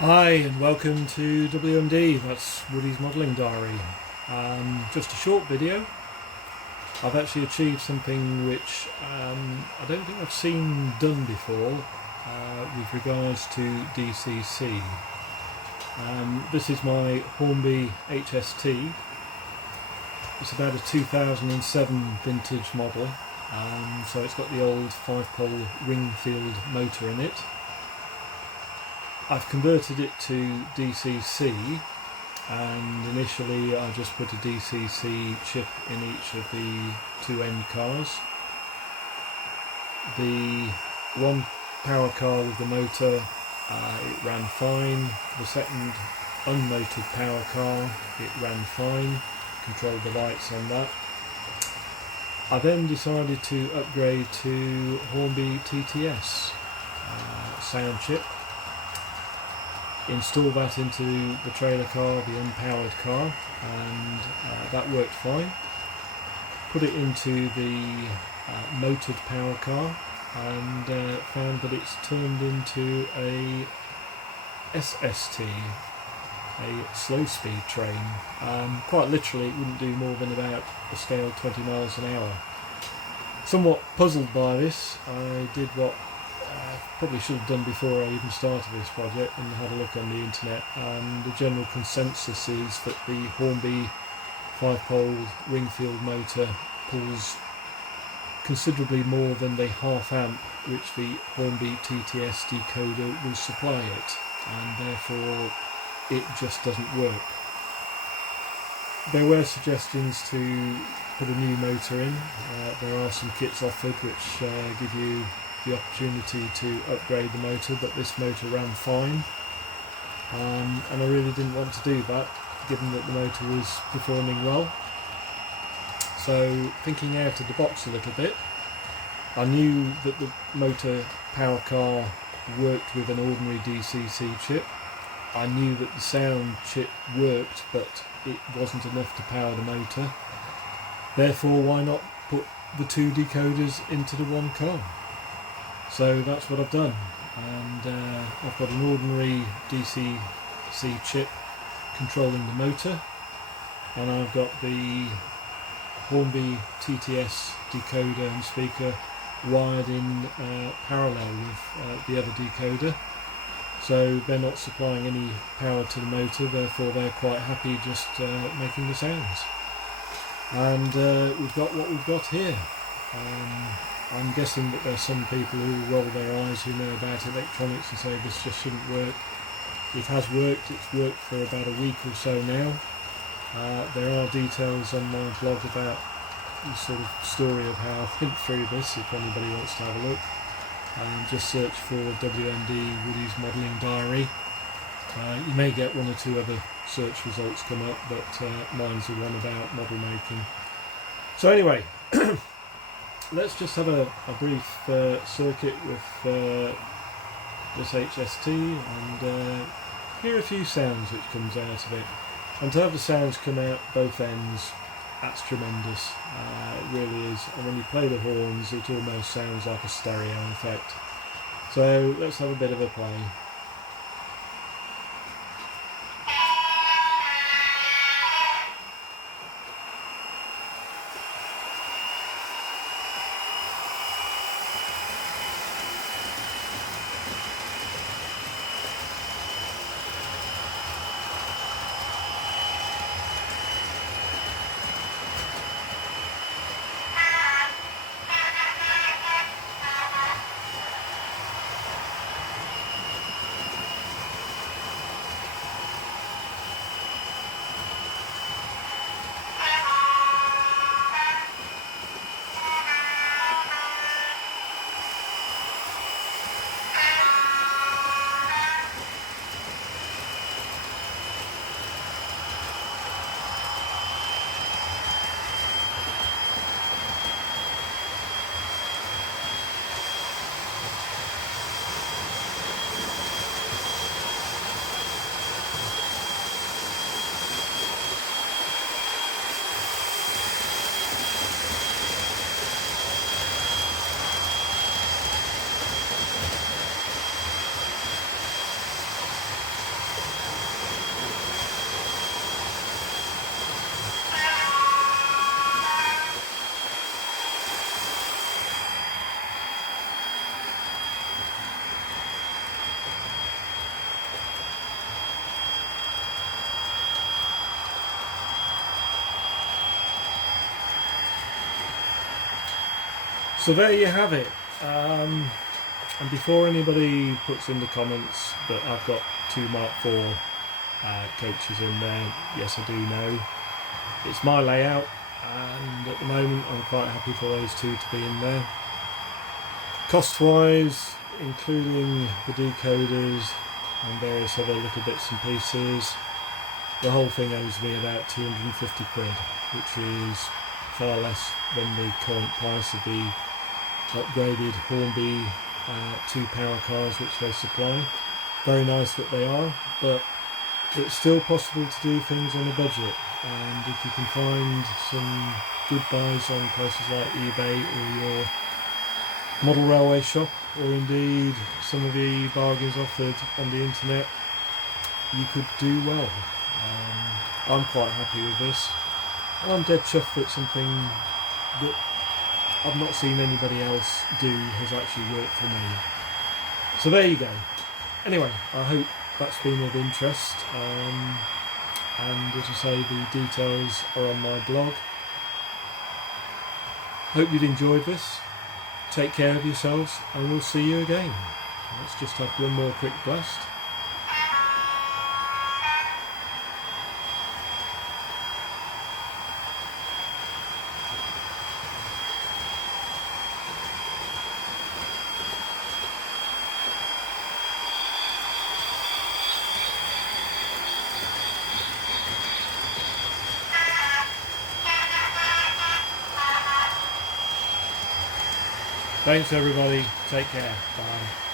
Hi and welcome to WMD, that's Woody's Modelling Diary. Just a short video. I've actually achieved something which I don't think I've seen done before with regards to DCC. This is my Hornby HST. It's about a 2007 vintage model, so it's got the old 5-pole Ringfield motor in it. I've converted it to DCC, and initially I just put a DCC chip in each of the two end cars. The one power car with the motor, it ran fine. The second unmotored power car, it ran fine. Controlled the lights on that. I then decided to upgrade to Hornby TTS Sound chip. Install that into the trailer car, the unpowered car, and that worked fine. Put it into the motored power car and found that it's turned into a SST, a slow speed train. Quite literally it wouldn't do more than about a scale 20 miles an hour. Somewhat puzzled by this, I did what probably should have done before I even started this project and had a look on the internet, and the general consensus is that the Hornby 5-pole Ringfield motor pulls considerably more than the half amp which the Hornby TTS decoder will supply it, and therefore it just doesn't work. There were suggestions to put a new motor in. There are some kits offered which give you the opportunity to upgrade the motor, but this motor ran fine, and I really didn't want to do that given that the motor was performing well. So thinking out of the box a little bit, I knew that the motor power car worked with an ordinary DCC chip. I knew that the sound chip worked, but it wasn't enough to power the motor. Therefore, why not put the two decoders into the one car? So that's what I've done, and I've got an ordinary DCC chip controlling the motor, and I've got the Hornby TTS decoder and speaker wired in parallel with the other decoder, so they're not supplying any power to the motor, therefore they're quite happy just making the sounds. And we've got what we've got here. I'm guessing that there's some people who roll their eyes who know about electronics and say this just shouldn't work. It has worked, it's worked for about a week or so now. There are details on my blog about the sort of story of how I went through this if anybody wants to have a look. Just search for WMD Woody's Modelling Diary. You may get one or two other search results come up, but mine's the one about model making. So anyway, let's just have a brief circuit with this HST and hear a few sounds which comes out of it. And to have the sounds come out both ends, that's tremendous. It really is. And when you play the horns, it almost sounds like a stereo effect. So let's have a bit of a play. So there you have it. And before anybody puts in the comments that I've got 2 Mark IV coaches in there, yes I do know. It's my layout, and at the moment I'm quite happy for those 2 to be in there. Cost wise, including the decoders and various other little bits and pieces, the whole thing owes me about 250 quid, which is far less than the current price of the upgraded Hornby 2 power cars which they supply. Very nice that they are, but it's still possible to do things on a budget, and if you can find some good buys on places like eBay or your model railway shop, or indeed some of the bargains offered on the internet, you could do well. I'm quite happy with this, and I'm dead chuffed that something that I've not seen anybody else do has actually worked for me. So there you go. Anyway, I hope that's been of interest, and as I say, the details are on my blog. Hope you've enjoyed this. Take care of yourselves, and we'll see you again. Let's just have one more quick blast. Thanks everybody, take care, bye.